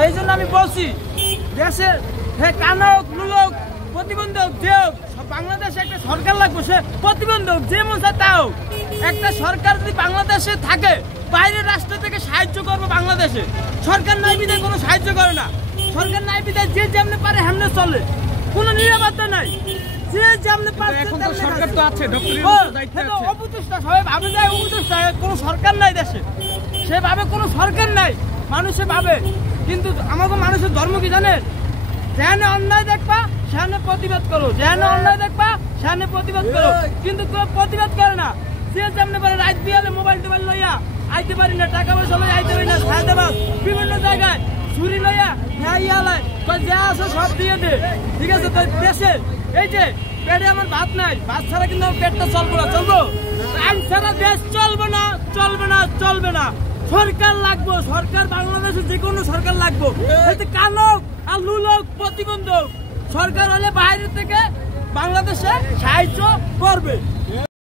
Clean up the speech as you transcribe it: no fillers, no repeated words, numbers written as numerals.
এই জন্য আমি বলছি দেশের কানক লুলোক প্রতিবন্ধক যে বাংলাদেশে একটা সরকার লাগবে, সে প্রতিবন্ধক যে মনে তাও একটা সরকার যদি বাংলাদেশে থাকে, বাইরের রাষ্ট্র থেকে সাহায্য করবে বাংলাদেশে। সরকার নাই বিধায় কোনো সাহায্য করে না, সরকার নাই বিধায় যে যেমনি পারে হেমনে চলে, কোনো নিরাপত্তা নাই। যে যেমনি পারে সরকার তো আছে, অপচেষ্টা সবাই ভাবে যায় অপচেষ্টা, কোনো সরকার নাই দেশে, সে ভাবে কোনো সরকার নাই, মানুষে ভাবে। কিন্তু আমাকে মানুষের ধর্ম কি জানেন? যেখানে অন্যায় দেখবা সেখানে প্রতিবাদ করো, যেখানে অন্যায় দেখবা সেখানে প্রতিবাদ করো, কিন্তু কেউ প্রতিবাদ করে না। যে যেমনি পারে রাত বিয়ালে মোবাইল টোবাইল লইয়া আইতে পারি না, টাকা পয়সা লইয়া আইতে পারি না, সাহায্যবাদ বিভিন্ন জায়গায় ছুরি লইয়া যা আছে সব দিয়ে দে। ঠিক আছে, তো দেশে এই যে পেটে আমার ভাত নাই, ভাত ছাড়া কিন্তু আমার পেটটা চলবো না, চলবো আইন ছাড়া দেশ চলবে না, চলবে না, চলবে না। সরকার লাগবো, সরকার বাংলাদেশে যে কোনো সরকার লাগবো, কানক আর লুলোক প্রতিবন্ধক সরকার হলে বাইরে থেকে বাংলাদেশে সাহায্য করবে।